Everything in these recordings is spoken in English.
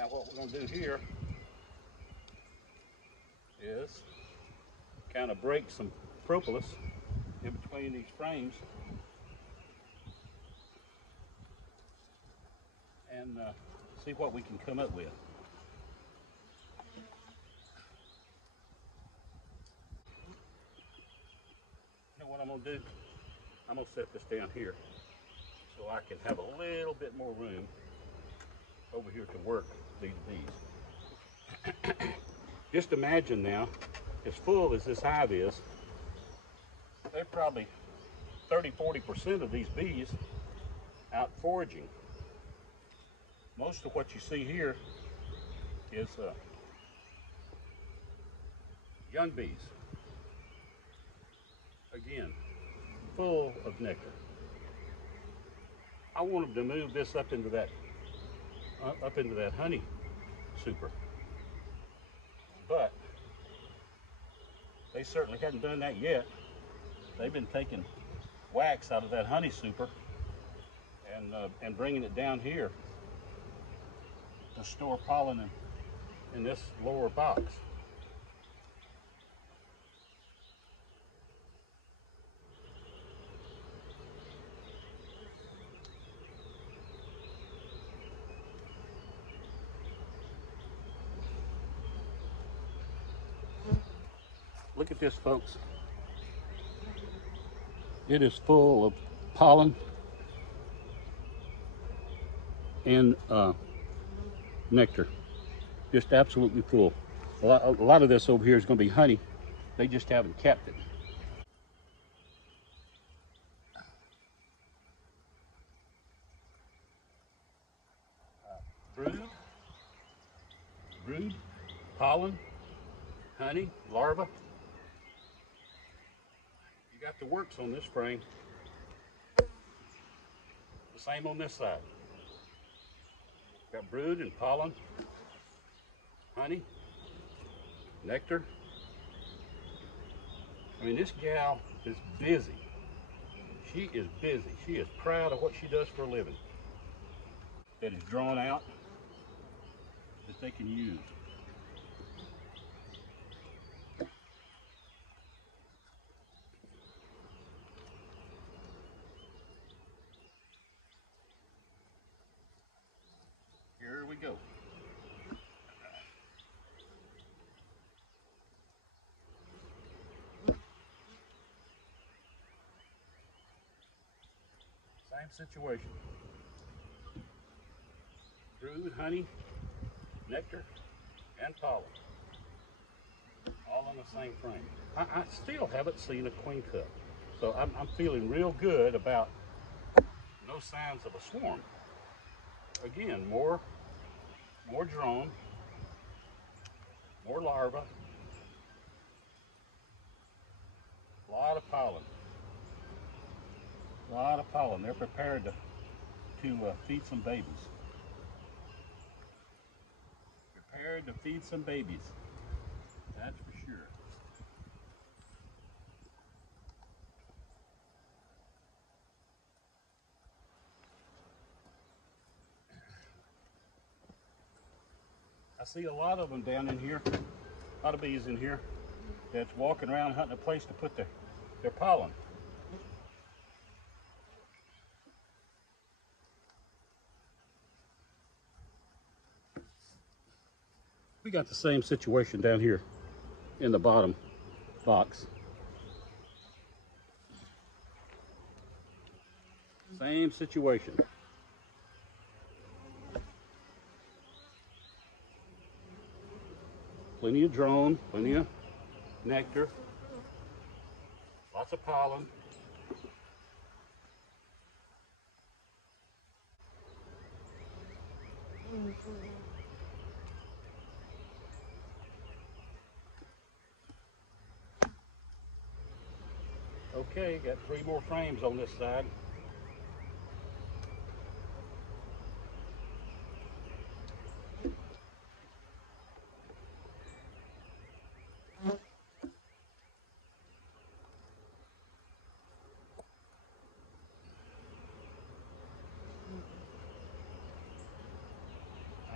Now what we're going to do here is kind of break some propolis in between these frames and see what we can come up with. You know what I'm going to do? I'm going to set this down here so I can have a little bit more room over here to work these bees. Just imagine now, as full as this hive is, they're probably 30–40% of these bees out foraging. Most of what you see here is young bees. Again, full of nectar. I want them to move this up into that honey super, but they certainly hadn't done that yet. They've been taking wax out of that honey super and bringing it down here to store pollen in this lower box. Look at this, folks. It is full of pollen and nectar. Just absolutely full. A lot of this over here is going to be honey. They just haven't kept it. Brood, pollen, honey, larva. You got the works on this frame. The same on this side. Got brood and pollen, honey, nectar. I mean, this gal is busy. She is busy. She is proud of what she does for a living. That is drawn out, that they can use. Here we go. Same situation. Brood, honey, nectar, and pollen. All on the same frame. I still haven't seen a queen cup. So I'm feeling real good about no signs of a swarm. Again, more drone, more larvae, a lot of pollen. A lot of pollen. They're prepared to feed some babies. Prepared to feed some babies. That's for sure. I see a lot of them down in here, a lot of bees in here that's walking around hunting a place to put their pollen. We got the same situation down here in the bottom box. Same situation. Plenty of drone, plenty of nectar, lots of pollen. Okay, got 3 more frames on this side.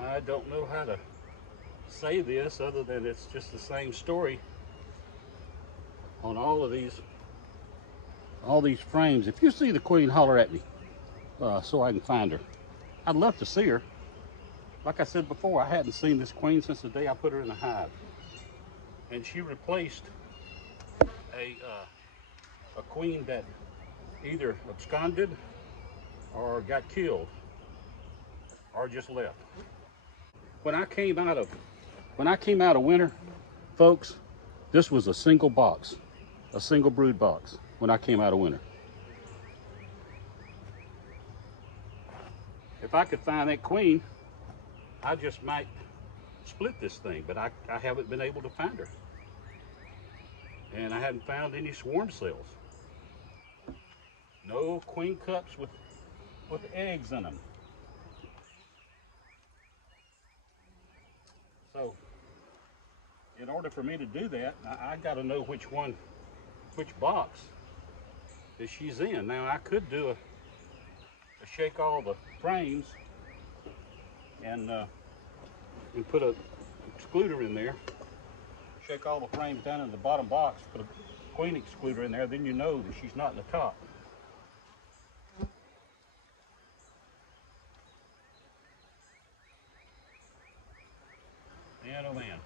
I don't know how to say this other than it's just the same story on all these frames. If you see the queen, holler at me so I can find her. I'd love to see her. Like I said before, I hadn't seen this queen since the day I put her in the hive. And she replaced a queen that either absconded or got killed or just left. When I came out of winter, folks, this was a single box, a single brood box when I came out of winter. If I could find that queen, I just might split this thing, but I haven't been able to find her. And I haven't found any swarm cells. No queen cups with eggs in them. So, in order for me to do that, I got to know which box that she's in. Now, I could do a shake all the frames and put a excluder in there. Shake all the frames down in the bottom box, put a queen excluder in there, then you know that she's not in the top. Man, oh man.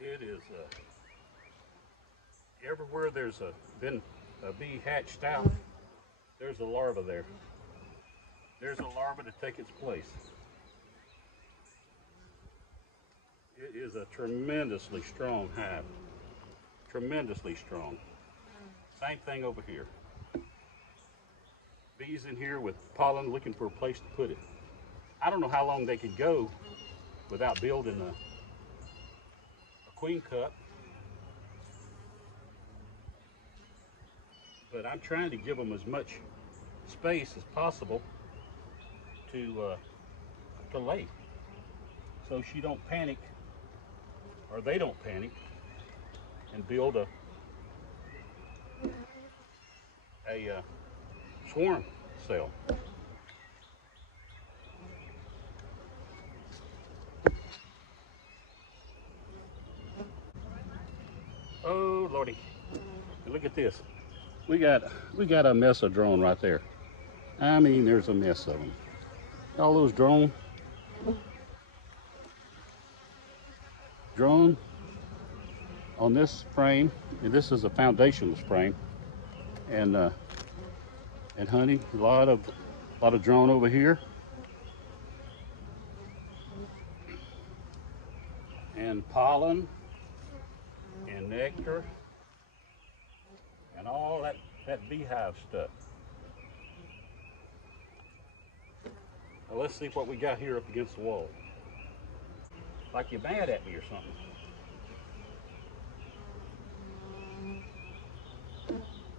It is everywhere there's been a bee hatched out, there's a larva there. There's a larva to take its place. It is a tremendously strong hive. Tremendously strong. Same thing over here. Bees in here with pollen looking for a place to put it. I don't know how long they could go without building a queen cup. But I'm trying to give them as much space as possible to lay, so she don't panic, or they don't panic, and build a swarm cell. Oh Lordy, look at this. We got a mess of drone right there. I mean, there's a mess of them. All those drone on this frame, and this is a foundationless frame, and honey, a lot of drone over here, and pollen and nectar and all that beehive stuff. Now let's see what we got here up against the wall. Like you're mad at me or something.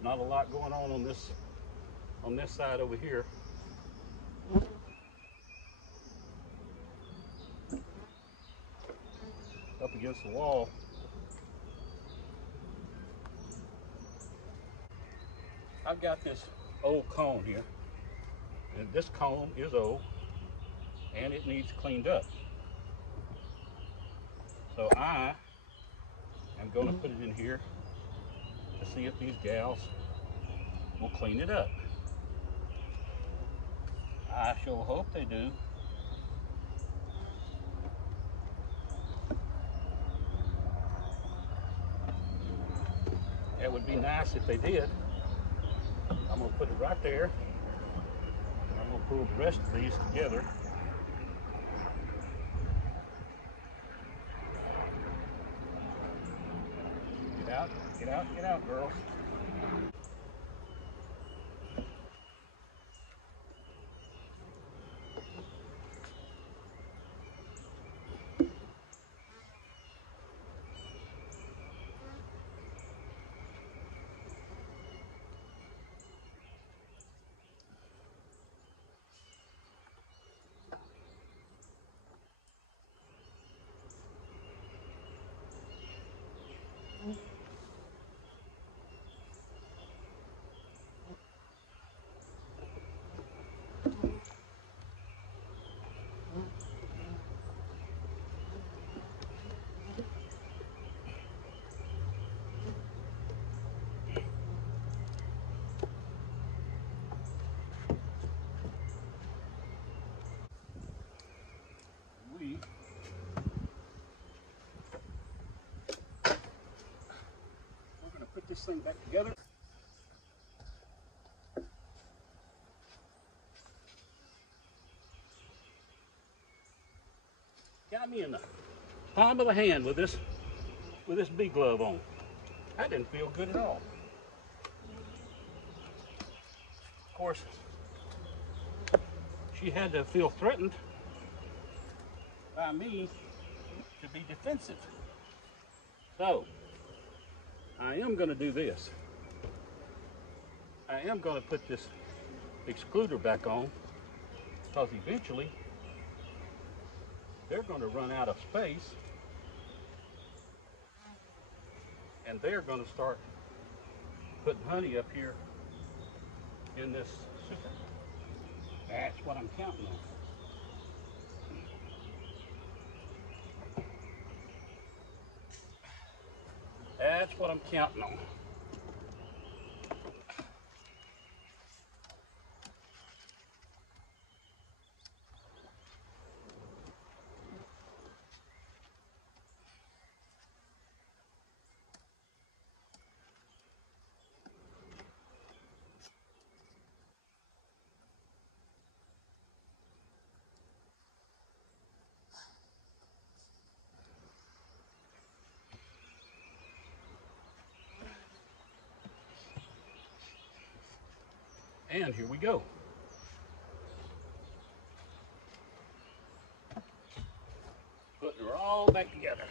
Not a lot going on this side over here. Up against the wall. I've got this old comb here, and this comb is old and it needs cleaned up. So I am going to put it in here to see if these gals will clean it up. I sure hope they do. It would be nice if they did. I'm going to put it right there. I'm going to pull the rest of these together. Get out, girls. thing back together. Got me in the palm of the hand with this bee glove on. That didn't feel good at all. Of course, she had to feel threatened by me to be defensive. So, I am going to do this. I am going to put this excluder back on, because eventually they're going to run out of space and they're going to start putting honey up here in this super. That's what I'm counting on. That's what I'm counting on. And here we go. Putting her all back together.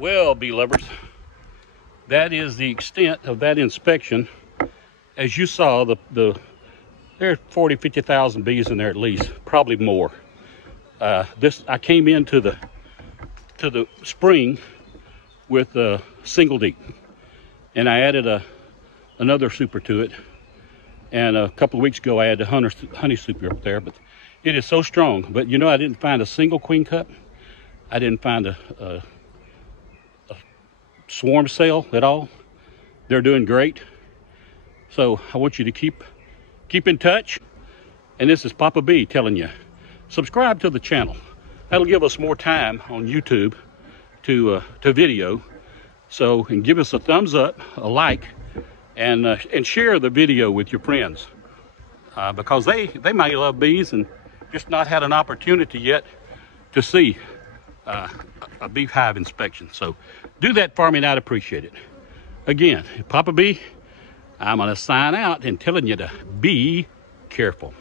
Well, bee lovers, that is the extent of that inspection. As you saw, there are 40, 50,000 bees in there at least, probably more. I came into the spring with a single deep, and I added another super to it. And a couple of weeks ago, I added a honey super up there, but it is so strong. But you know, I didn't find a single queen cup. I didn't find a swarm cell at all. They're doing great. So I want you to keep in touch. And this is Papa B telling you, subscribe to the channel. That'll give us more time on YouTube to video. So, and give us a thumbs up, a like, and share the video with your friends, because they might love bees and just not had an opportunity yet to see a beehive inspection. So do that for me and I'd appreciate it. Again, Papa B, I'm gonna sign out and telling you to be careful.